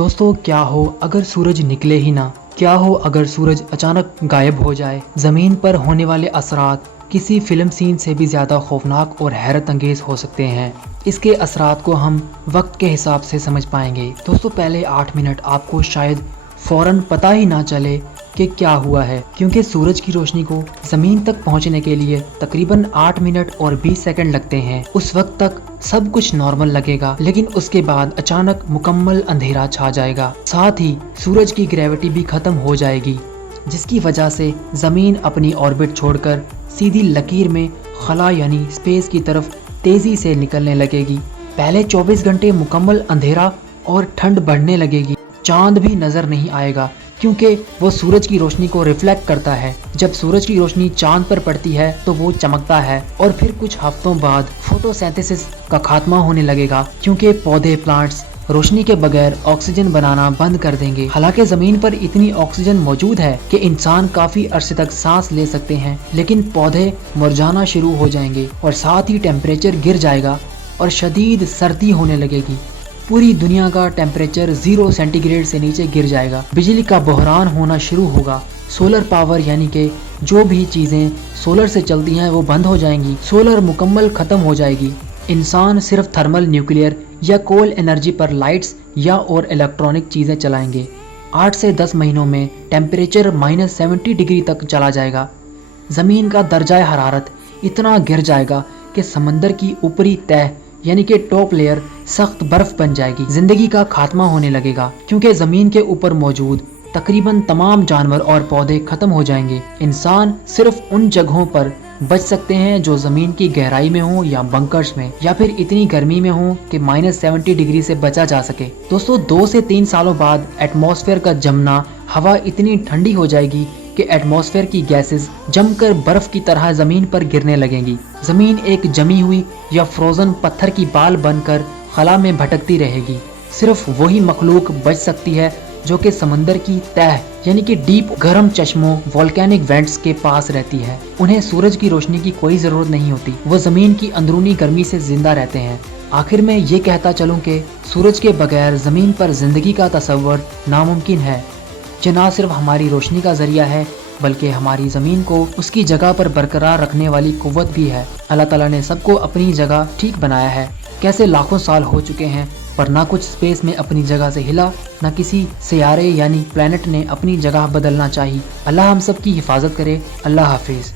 दोस्तों क्या हो अगर सूरज निकले ही ना, क्या हो अगर सूरज अचानक गायब हो जाए। ज़मीन पर होने वाले असरात किसी फिल्म सीन से भी ज़्यादा खौफनाक और हैरत अंगेज हो सकते हैं। इसके असरात को हम वक्त के हिसाब से समझ पाएंगे। दोस्तों पहले 8 मिनट आपको शायद फौरन पता ही ना चले कि क्या हुआ है, क्योंकि सूरज की रोशनी को ज़मीन तक पहुंचने के लिए तकरीबन 8 मिनट और 20 सेकंड लगते हैं। उस वक्त तक सब कुछ नॉर्मल लगेगा, लेकिन उसके बाद अचानक मुकम्मल अंधेरा छा जाएगा। साथ ही सूरज की ग्रेविटी भी खत्म हो जाएगी, जिसकी वजह से ज़मीन अपनी ऑर्बिट छोड़कर सीधी लकीर में खला यानी स्पेस की तरफ तेज़ी से निकलने लगेगी। पहले 24 घंटे मुकम्मल अंधेरा और ठंड बढ़ने लगेगी। चांद भी नज़र नहीं आएगा, क्योंकि वो सूरज की रोशनी को रिफ्लेक्ट करता है। जब सूरज की रोशनी चांद पर पड़ती है तो वो चमकता है, और फिर कुछ हफ्तों बाद फोटोसिंथेसिस का खात्मा होने लगेगा, क्योंकि पौधे प्लांट्स रोशनी के बगैर ऑक्सीजन बनाना बंद कर देंगे। हालांकि ज़मीन पर इतनी ऑक्सीजन मौजूद है कि इंसान काफ़ी अरसे तक सांस ले सकते हैं, लेकिन पौधे मुरझाना शुरू हो जाएंगे और साथ ही टेम्परेचर गिर जाएगा और शदीद सर्दी होने लगेगी। पूरी दुनिया का टेम्परेचर 0 सेंटीग्रेड से नीचे गिर जाएगा। बिजली का बहरान होना शुरू होगा। सोलर पावर यानी कि जो भी चीज़ें सोलर से चलती हैं वो बंद हो जाएंगी। सोलर मुकम्मल ख़त्म हो जाएगी। इंसान सिर्फ थर्मल, न्यूक्लियर या कोल एनर्जी पर लाइट्स या और इलेक्ट्रॉनिक चीज़ें चलाएंगे। 8 से 10 महीनों में टेम्परेचर -70 डिग्री तक चला जाएगा। ज़मीन का दर्जा हरारत इतना गिर जाएगा कि समंदर की ऊपरी तह यानी कि टॉप लेयर सख्त बर्फ बन जाएगी। जिंदगी का खात्मा होने लगेगा, क्योंकि ज़मीन के ऊपर मौजूद तकरीबन तमाम जानवर और पौधे खत्म हो जाएंगे। इंसान सिर्फ उन जगहों पर बच सकते हैं जो ज़मीन की गहराई में हो या बंकर्स में, या फिर इतनी गर्मी में हो कि -70 डिग्री से बचा जा सके। दोस्तों 2 से 3 सालों बाद एटमॉस्फेयर का जमना, हवा इतनी ठंडी हो जाएगी कि एटमॉस्फेयर की गैसेस जमकर बर्फ की तरह ज़मीन पर गिरने लगेंगी। ज़मीन एक जमी हुई या फ्रोज़न पत्थर की बाल बनकर खला में भटकती रहेगी। सिर्फ वही मखलूक बच सकती है जो कि समंदर की तह यानी कि डीप गर्म चश्मों वोल्केनिक वेंट्स के पास रहती है। उन्हें सूरज की रोशनी की कोई ज़रूरत नहीं होती। वो ज़मीन की अंदरूनी गर्मी से जिंदा रहते हैं। आखिर में ये कहता चलूँ कि सूरज के बगैर ज़मीन पर ज़िंदगी का तस्वर नामुमकिन है। जो ना सिर्फ हमारी रोशनी का जरिया है, बल्कि हमारी ज़मीन को उसकी जगह पर बरकरार रखने वाली कुव्वत भी है। अल्लाह ताला ने सबको अपनी जगह ठीक बनाया है। कैसे लाखों साल हो चुके हैं, पर ना कुछ स्पेस में अपनी जगह से हिला, ना किसी सियारे यानी प्लैनेट ने अपनी जगह बदलना चाहिए। अल्लाह हम सब की हिफाजत करे। अल्लाह हाफिज़।